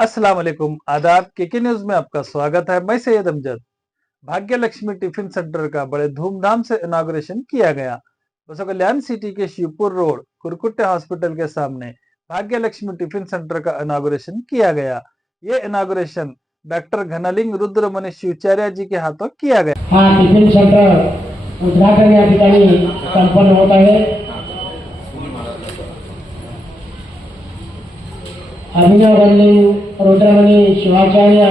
अस्सलाम वालेकुम, आदाब। केके न्यूज में आपका स्वागत है। मैं सैयद अमजद। भाग्य लक्ष्मी टिफिन सेंटर का बड़े धूमधाम से इनॉग्रेशन किया गया। बसों कल्याण सिटी के शिवपुर रोड कुरकुट्टे हॉस्पिटल के सामने भाग्य लक्ष्मी टिफिन सेंटर का इनॉग्रेशन किया गया। ये इनॉग्रेशन डॉक्टर घनलिंग रुद्रमणि शिवाचार्य जी के हाथों किया गया। हाँ, टिफिन सेंटर उद्घाटन या ठिकाणी संपन्न होता है। अभिनव घनलिंग रुद्रमणि शिवाचार्य।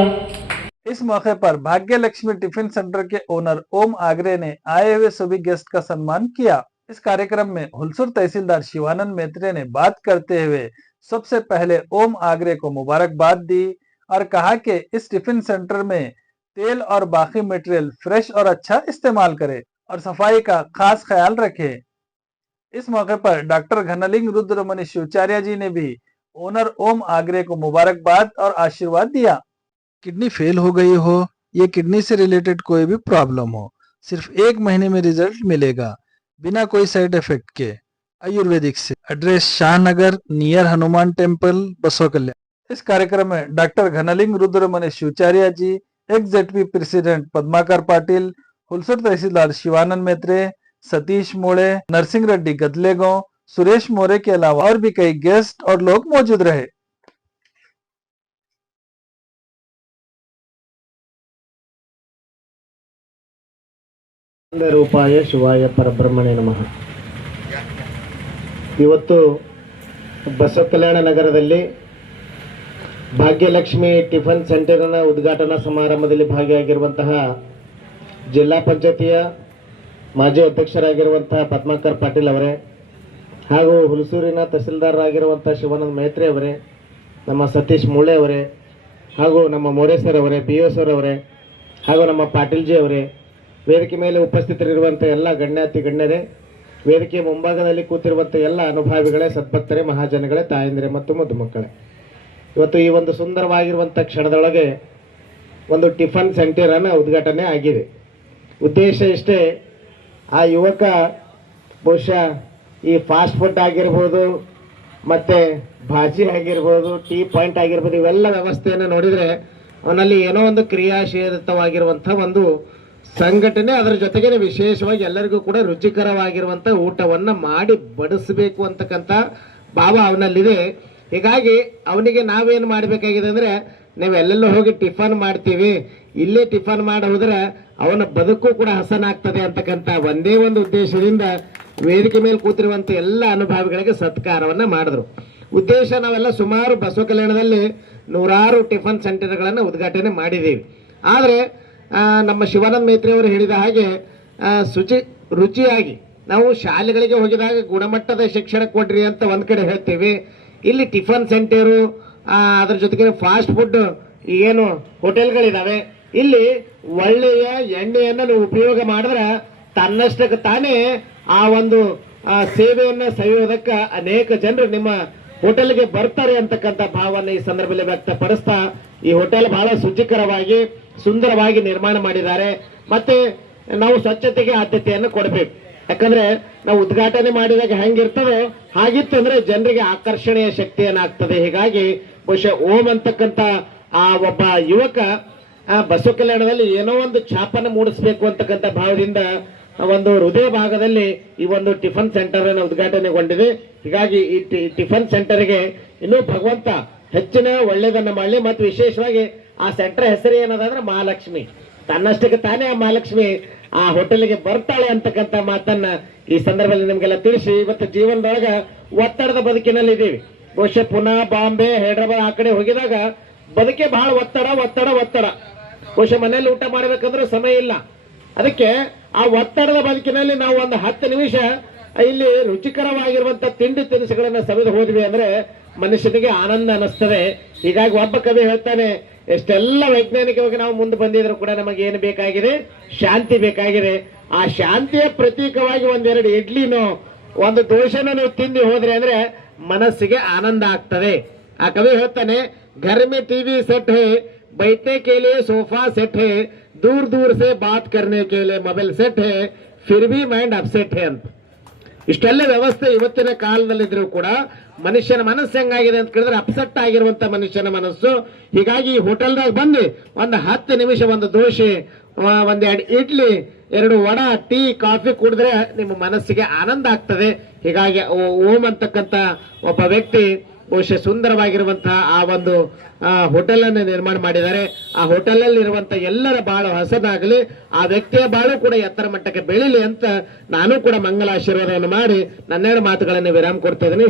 इस मौके पर भाग्य लक्ष्मी टिफिन सेंटर के ओनर ओम आगरे ने आए हुए सभी गेस्ट का सम्मान किया। इस कार्यक्रम में हुलसूर तहसीलदार शिवानंद मैत्रे ने बात करते हुए सबसे पहले ओम आगरे को मुबारकबाद दी और कहा कि इस टिफिन सेंटर में तेल और बाकी मटेरियल फ्रेश और अच्छा इस्तेमाल करे और सफाई का खास ख्याल रखे। इस मौके पर डॉक्टर घनलिंग रुद्रमणि शिवाचार्य जी ने भी ओनर ओम आगरे को मुबारकबाद और आशीर्वाद दिया। किडनी फेल हो गई हो या किडनी से रिलेटेड कोई भी प्रॉब्लम हो, सिर्फ 1 महीने में रिजल्ट मिलेगा बिना कोई साइड इफेक्ट के, आयुर्वेदिक से। Address Shahnagar near Hanuman temple, बसों कल्याण। इस कार्यक्रम में डॉक्टर घनलिंग रुद्रमणि शिवाचार्य जी, एक्स-जेडपी प्रेसिडेंट पद्माकर पाटिल, हुलसूर तहसीलदार शिवानंद मैत्रे, सतीश मोड़े, नरसिंह रेड्डी गदलेगांव, सुरेश मोरे के अलावा और भी कई गेस्ट और लोग मौजूद रहे। ರೂಪಾಯ ಶಿವಾಯ ಪರಬ್ರಹ್ಮಣೇ ನಮಃ. ಇವತ್ತು ಬಸವ ಕಲ್ಯಾಣ ನಗರದಲ್ಲಿ ಭಾಗ್ಯಲಕ್ಷ್ಮಿ ಟಿಫನ್ ಸೆಂಟರ್ನ ಉದ್ಘಾಟನಾ ಸಮಾರಂಭದಲ್ಲಿ ಭಾಗಿಯಾಗಿರುವಂತಹ ಜಿಲ್ಲಾ ಪಂಚಾಯತಿಯ ಮಾಜಿ ಅಧ್ಯಕ್ಷರಾಗಿರುವಂತಹ ಪದ್ಮಾಕರ್ ಪಾಟೀಲ್ ಅವರೇ, ಹಾಗೂ ಹುಲಸೂರಿನ ತಹಸೀಲ್ದಾರರಾಗಿರುವಂತಹ ಶಿವಾನಂದ ಮೈತ್ರಿ ಅವರೇ, ನಮ್ಮ ಸತೀಶ್ ಮುಳ್ಳೆ ಅವರೇ, ಹಾಗೂ ನಮ್ಮ ಮೋರೆ ಸರ್ ಅವರೇ, ಪಿ ಒ ಸರ್ ಅವರೇ, ಹಾಗೂ ನಮ್ಮ ಪಾಟೀಲ್ ಜಿ ಅವರೇ, ವೇದಿಕೆ ಮೇಲೆ ಉಪಸ್ಥಿತರಿರುವಂಥ ಎಲ್ಲ ಗಣ್ಯಾತಿ ಗಣ್ಯರೇ, ವೇದಿಕೆ ಮುಂಭಾಗದಲ್ಲಿ ಕೂತಿರುವಂಥ ಎಲ್ಲ ಅನುಭಾವಿಗಳೇ, ಸದ್ಭಕ್ತರೇ, ಮಹಾಜನಗಳೇ, ತಾಯಂದಿರೇ ಮತ್ತು ಮಧುಮಕ್ಕಳೇ, ಇವತ್ತು ಈ ಒಂದು ಸುಂದರವಾಗಿರುವಂಥ ಕ್ಷಣದೊಳಗೆ ಒಂದು ಟಿಫನ್ ಸೆಂಟರನ್ನು ಉದ್ಘಾಟನೆ ಆಗಿದೆ. ಉದ್ದೇಶ ಇಷ್ಟೇ, ಆ ಯುವಕ ಬಹುಶಃ ಈ ಫಾಸ್ಟ್ ಫುಡ್ ಆಗಿರ್ಬೋದು, ಮತ್ತು ಭಾಜಿ ಆಗಿರ್ಬೋದು, ಟೀ ಪಾಯಿಂಟ್ ಆಗಿರ್ಬೋದು, ಇವೆಲ್ಲ ವ್ಯವಸ್ಥೆಯನ್ನು ನೋಡಿದರೆ ಅವನಲ್ಲಿ ಏನೋ ಒಂದು ಕ್ರಿಯಾಶೀಲತವಾಗಿರುವಂಥ ಒಂದು ಸಂಘಟನೆ, ಅದರ ಜೊತೆಗೆ ವಿಶೇಷವಾಗಿ ಎಲ್ಲರಿಗೂ ಕೂಡ ರುಚಿಕರವಾಗಿರುವಂಥ ಊಟವನ್ನು ಮಾಡಿ ಬಡಿಸಬೇಕು ಅಂತಕ್ಕಂಥ ಭಾವ ಅವನಲ್ಲಿದೆ. ಹೀಗಾಗಿ ಅವನಿಗೆ ನಾವೇನು ಮಾಡಬೇಕಾಗಿದೆ ಅಂದರೆ, ನೀವು ಎಲ್ಲೆಲ್ಲೋ ಹೋಗಿ ಟಿಫನ್ ಮಾಡ್ತೀವಿ, ಇಲ್ಲೇ ಟಿಫನ್ ಮಾಡಿ ಹೋದ್ರೆ ಅವನ ಬದುಕು ಕೂಡ ಹಸನಾಗ್ತದೆ ಅಂತಕ್ಕಂಥ ಒಂದೇ ಒಂದು ಉದ್ದೇಶದಿಂದ ವೇದಿಕೆ ಮೇಲೆ ಕೂತಿರುವಂಥ ಎಲ್ಲ ಅನುಭವಿಗಳಿಗೆ ಸತ್ಕಾರವನ್ನು ಮಾಡಿದ್ರು. ಉದ್ದೇಶ, ನಾವೆಲ್ಲ ಸುಮಾರು ಬಸವ ಕಲ್ಯಾಣದಲ್ಲಿ ನೂರಾರು ಟಿಫನ್ ಸೆಂಟರ್ಗಳನ್ನು ಉದ್ಘಾಟನೆ ಮಾಡಿದ್ದೀವಿ. ಆದರೆ ನಮ್ಮ ಶಿವಾನಂದ ಮೈತ್ರಿ ಅವರು ಹೇಳಿದ ಹಾಗೆ ರುಚಿಯಾಗಿ ನಾವು ಶಾಲೆಗಳಿಗೆ ಹೋಗಿದಾಗ ಗುಣಮಟ್ಟದ ಶಿಕ್ಷಣ ಕೊಡ್ರಿ ಅಂತ ಒಂದು ಕಡೆ ಹೇಳ್ತೀವಿ, ಇಲ್ಲಿ ಟಿಫನ್ ಸೆಂಟರು, ಅದ್ರ ಜೊತೆಗೆ ಫಾಸ್ಟ್ ಫುಡ್ ಏನು ಹೋಟೆಲ್ಗಳಿದಾವೆ, ಇಲ್ಲಿ ಒಳ್ಳೆಯ ಎಣ್ಣೆಯನ್ನು ನೀವು ಉಪಯೋಗ ಮಾಡಿದ್ರೆ ತನ್ನಷ್ಟಕ್ಕೆ ತಾನೇ ಆ ಒಂದು ಸೇವೆಯನ್ನು ಸವಿಯೋದಕ್ಕೆ ಅನೇಕ ಜನರು ನಿಮ್ಮ ಹೋಟೆಲ್ಗೆ ಬರ್ತಾರೆ ಅಂತಕ್ಕಂಥ ಭಾವನೆ ಈ ಸಂದರ್ಭದಲ್ಲಿ ವ್ಯಕ್ತಪಡಿಸ್ತಾ, ಈ ಹೋಟೆಲ್ ಬಹಳ ಶುಚಿಕರವಾಗಿ ಸುಂದರವಾಗಿ ನಿರ್ಮಾಣ ಮಾಡಿದ್ದಾರೆ. ಮತ್ತೆ ನಾವು ಸ್ವಚ್ಛತೆಗೆ ಆದ್ಯತೆಯನ್ನು ಕೊಡಬೇಕು. ಯಾಕಂದ್ರೆ ನಾವು ಉದ್ಘಾಟನೆ ಮಾಡಿದಾಗ ಹೆಂಗಿರ್ತದೋ ಹಾಗಿತ್ತು ಅಂದ್ರೆ ಜನರಿಗೆ ಆಕರ್ಷಣೆಯ ಶಕ್ತಿಯನ್ನಾಗ್ತದೆ. ಹೀಗಾಗಿ ಬಹುಶಃ ಓಂ ಅಂತಕ್ಕಂಥ ಆ ಒಬ್ಬ ಯುವಕ ಬಸವ ಕಲ್ಯಾಣದಲ್ಲಿ ಏನೋ ಒಂದು ಛಾಪನ್ನು ಮೂಡಿಸಬೇಕು ಅಂತಕ್ಕಂಥ ಭಾವದಿಂದ ಒಂದು ಹೃದಯ ಭಾಗದಲ್ಲಿ ಈ ಒಂದು ಟಿಫನ್ ಸೆಂಟರ್ ಅನ್ನು ಉದ್ಘಾಟನೆಗೊಂಡಿದೆ. ಹೀಗಾಗಿ ಈ ಟಿಫನ್ ಸೆಂಟರ್ಗೆ ಇನ್ನೂ ಭಗವಂತ ಹೆಚ್ಚಿನ ಒಳ್ಳೆಯದನ್ನ ಮಾಡಲಿ. ಮತ್ತು ವಿಶೇಷವಾಗಿ ಆ ಸೆಂಟರ್ ಹೆಸರು ಏನದಂದ್ರೆ ಮಹಾಲಕ್ಷ್ಮಿ, ತನ್ನಷ್ಟಕ್ಕೆ ತಾನೇ ಆ ಮಹಾಲಕ್ಷ್ಮಿ ಆ ಹೋಟೆಲ್ಗೆ ಬರ್ತಾಳೆ ಅಂತಕ್ಕಂಥ ಮಾತನ್ನ ಈ ಸಂದರ್ಭದಲ್ಲಿ ನಿಮ್ಗೆಲ್ಲ ತಿಳಿಸಿ, ಇವತ್ತು ಜೀವನದೊಳಗ ಒತ್ತಡದ ಬದುಕಿನಲ್ಲಿ ಇದ್ದೀವಿ. ಬಹುಶಃ ಪುನಾ, ಬಾಂಬೆ, ಹೈದರಾಬಾದ್ ಆ ಕಡೆ ಹೋಗಿದಾಗ ಬದುಕೆ ಬಹಳ ಒತ್ತಡ ಒತ್ತಡ ಒತ್ತಡ. ಬಹುಶಃ ಮನೆಯಲ್ಲಿ ಊಟ ಮಾಡಬೇಕಂದ್ರೆ ಸಮಯ ಇಲ್ಲ. ಅದಕ್ಕೆ ಆ ಒತ್ತಡದ ಬದುಕಿನಲ್ಲಿ ನಾವು ಒಂದು 10 ನಿಮಿಷ ಇಲ್ಲಿ ರುಚಿಕರವಾಗಿರುವಂತ ತಿಂಡಿ ತಿನಿಸುಗಳನ್ನ ಸವಿದು ಹೋದ್ವಿ ಅಂದ್ರೆ ಮನುಷ್ಯನಿಗೆ ಆನಂದ ಅನಿಸ್ತದೆ. ಹೀಗಾಗಿ ಒಬ್ಬ ಕವಿ ಹೇಳ್ತಾನೆ, ಎಷ್ಟೆಲ್ಲ ವೈಜ್ಞಾನಿಕವಾಗಿ ನಾವು ಮುಂದೆ ಬಂದಿದ್ರು ಕೂಡ ನಮಗೆ ಏನು ಬೇಕಾಗಿದೆ? ಶಾಂತಿ ಬೇಕಾಗಿದೆ. ಆ ಶಾಂತಿಯ ಪ್ರತೀಕವಾಗಿ ಒಂದೆರಡು ಇಡ್ಲಿನೋ ಒಂದು ದೋಸೆನೋ ನೀವು ತಿಂದು ಹೋದ್ರೆ ಅಂದ್ರೆ ಮನಸ್ಸಿಗೆ ಆನಂದ ಆಗ್ತದೆ. ಆ ಕವಿ ಹೇಳ್ತಾನೆ, घर में टीवी सेट है, बैठने के लिए सोफा सेट है, दूर दूर से बात करने के लिए मोबाइल सेट है, फिर भी माइंड अपसेट है ಅಂತ. ಇಷ್ಟೆಲ್ಲ ವ್ಯವಸ್ಥೆ ಇವತ್ತಿನ ಕಾಲದಲ್ಲಿದ್ರೂ ಕೂಡ ಮನುಷ್ಯನ ಮನಸ್ಸು ಹೆಂಗಾಗಿದೆ ಅಂತ ಕೇಳಿದ್ರೆ ಅಪ್ಸೆಟ್ ಆಗಿರುವಂತ ಮನುಷ್ಯನ ಮನಸ್ಸು. ಹೀಗಾಗಿ ಹೋಟೆಲ್ದಾಗ ಬಂದು ಒಂದು 10 ನಿಮಿಷ ಒಂದು ದೋಸೆ, ಒಂದೆರಡು ಇಡ್ಲಿ, 2 ವಡಾ, ಟೀ, ಕಾಫಿ ಕುಡಿದ್ರೆ ನಿಮ್ಮ ಮನಸ್ಸಿಗೆ ಆನಂದ ಆಗ್ತದೆ. ಹೀಗಾಗಿ ಓಂ ಅಂತಕ್ಕಂಥ ಒಬ್ಬ ವ್ಯಕ್ತಿ ಬಹುಶಃ ಸುಂದರವಾಗಿರುವಂತಹ ಆ ಒಂದು ಹೋಟೆಲ್ ಅನ್ನು ನಿರ್ಮಾಣ ಮಾಡಿದ್ದಾರೆ. ಆ ಹೋಟೆಲ್ ಅಲ್ಲಿ ಇರುವಂತಹ ಎಲ್ಲರ ಬಾಳು ಹಸನಾಗಲಿ, ಆ ವ್ಯಕ್ತಿಯ ಬಾಳು ಕೂಡ ಎತ್ತರ ಮಟ್ಟಕ್ಕೆ ಬೆಳೀಲಿ ಅಂತ ನಾನು ಕೂಡ ಮಂಗಲ ಆಶೀರ್ವಾದವನ್ನು ಮಾಡಿ 12 ಮಾತುಗಳನ್ನು ವಿರಾಮ ಕೊಡ್ತಾ ಇದ್ದೀನಿ.